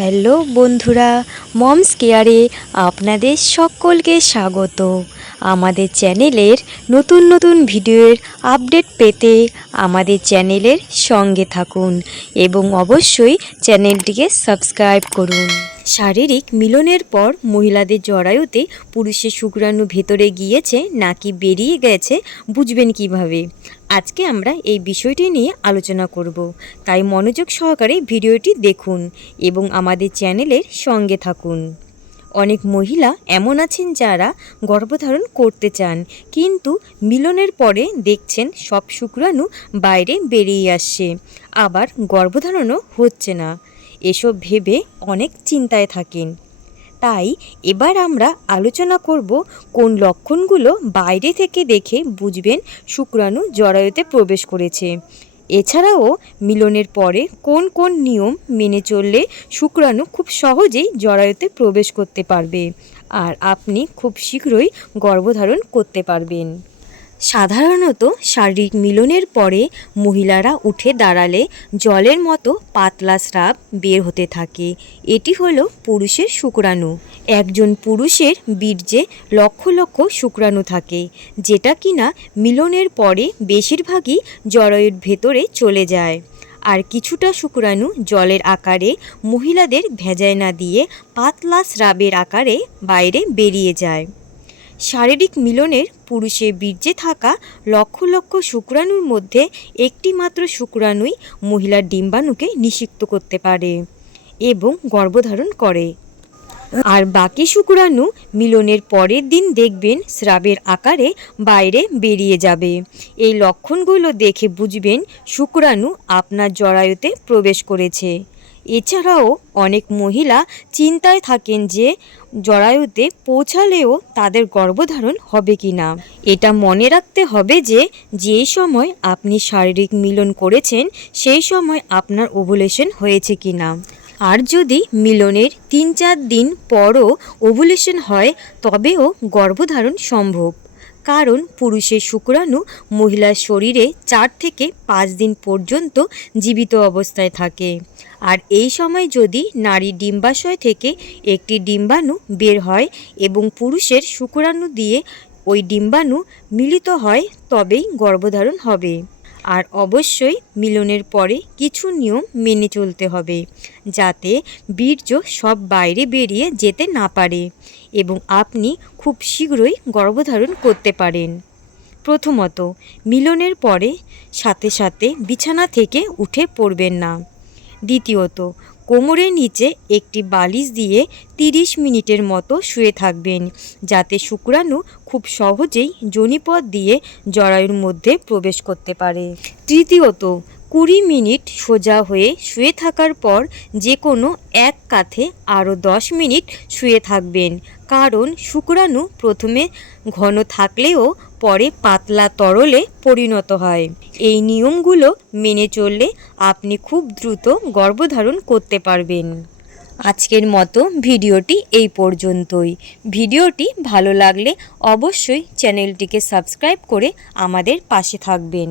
Hello বন্ধুরা, moms কেয়ারে আপনাদের সকলকে স্বাগত। আমাদের চ্যানেলের নতুন নতুন ভিডিওর আপডেট পেতে আমাদের চ্যানেলের সঙ্গে থাকুন এবং অবশ্যই চ্যানেলটিকে সাবস্ক্রাইব করুন। শারীরিক মিলনের পর মহিলাদের জরায়ুতে পুরুষের শুক্রাণু ভেতরে গিয়েছে নাকি বেরিয়ে গেছে বুঝবেন কিভাবে? আজকে আমরা এই বিষয়টি নিয়ে আলোচনা করব, তাই মনোযোগ সহকারে ভিডিওটি দেখুন এবং আমাদের চ্যানেলের সঙ্গে থাকুন। অনেক মহিলা এমন আছেন যারা গর্ভধারণ করতে চান, কিন্তু মিলনের পরে দেখছেন সব শুক্রাণু বাইরে বেরিয়ে আসছে, আবার গর্ভধারণও হচ্ছে না। এসব ভেবে অনেক চিন্তায় থাকেন। তাই এবার আমরা আলোচনা করব কোন লক্ষণগুলো বাইরে থেকে দেখে বুঝবেন শুক্রাণু জরায়ুতে প্রবেশ করেছে। এছাড়াও মিলনের পরে কোন কোন নিয়ম মেনে চললে শুক্রাণু খুব সহজেই জরায়ুতে প্রবেশ করতে পারবে আর আপনি খুব শীঘ্রই গর্ভধারণ করতে পারবেন। সাধারণত শারীরিক মিলনের পরে মহিলারা উঠে দাঁড়ালে জলের মতো পাতলা স্রাব বের হতে থাকে। এটি হলো পুরুষের শুক্রাণু। একজন পুরুষের বীর্যে লক্ষ লক্ষ শুক্রাণু থাকে, যেটা কিনা মিলনের পরে বেশিরভাগই জরায়ুর ভেতরে চলে যায়। আর কিছুটা শুক্রাণু জলের আকারে মহিলাদের ভেজায় না দিয়ে পাতলা স্রাবের আকারে বাইরে বেরিয়ে যায়। শারীরিক মিলনের পুরুষের বীর্যে থাকা লক্ষ লক্ষ শুক্রাণুর মধ্যে একটি মাত্র শুক্রাণুই মহিলার ডিম্বাণুকে নিষিক্ত করতে পারে এবং গর্ভধারণ করে। আর বাকি শুক্রাণু মিলনের পরের দিন দেখবেন স্রাবের আকারে বাইরে বেরিয়ে যাবে। এই লক্ষণগুলো দেখে বুঝবেন শুক্রাণু আপনার জরায়ুতে প্রবেশ করেছে। এছাড়াও অনেক মহিলা চিন্তায় থাকেন যে জরায়ুতে পৌঁছালেও তাদের গর্ভধারণ হবে কি না। এটা মনে রাখতে হবে যে যেই সময় আপনি শারীরিক মিলন করেছেন সেই সময় আপনার ওভুলেশন হয়েছে কি না। আর যদি মিলনের 3-4 দিন পরও ওভুলেশন হয় তবেও গর্ভধারণ সম্ভব, কারণ পুরুষের শুক্রাণু মহিলার শরীরে 4 থেকে 5 দিন পর্যন্ত জীবিত অবস্থায় থাকে। আর এই সময় যদি নারীর ডিম্বাশয় থেকে একটি ডিম্বাণু বের হয় এবং পুরুষের শুক্রাণু দিয়ে ওই ডিম্বাণু মিলিত হয় তবেই গর্ভধারণ হবে। আর অবশ্যই মিলনের পরে কিছু নিয়ম মেনে চলতে হবে, যাতে বীর্য সব বাইরে বেরিয়ে যেতে না পারে এবং আপনি খুব শীঘ্রই গর্ভধারণ করতে পারেন। প্রথমত, মিলনের পরে সাথে সাথে বিছানা থেকে উঠে পড়বেন না। দ্বিতীয়ত, কোমরের নিচে একটি বালিশ দিয়ে 30 মিনিটের মতো শুয়ে থাকবেন, যাতে শুক্রাণু খুব সহজেই যোনিপথ দিয়ে জরায়ুর মধ্যে প্রবেশ করতে পারে। তৃতীয়ত, 20 মিনিট সোজা হয়ে শুয়ে থাকার পর যে কোনো এক কাঁধে আরও 10 মিনিট শুয়ে থাকবেন, কারণ শুক্রাণু প্রথমে ঘন থাকলেও পরে পাতলা তরলে পরিণত হয়। এই নিয়মগুলো মেনে চললে আপনি খুব দ্রুত গর্ভধারণ করতে পারবেন। আজকের মতো ভিডিওটি এই পর্যন্তই। ভিডিওটি ভালো লাগলে অবশ্যই চ্যানেলটিকে সাবস্ক্রাইব করে আমাদের পাশে থাকবেন।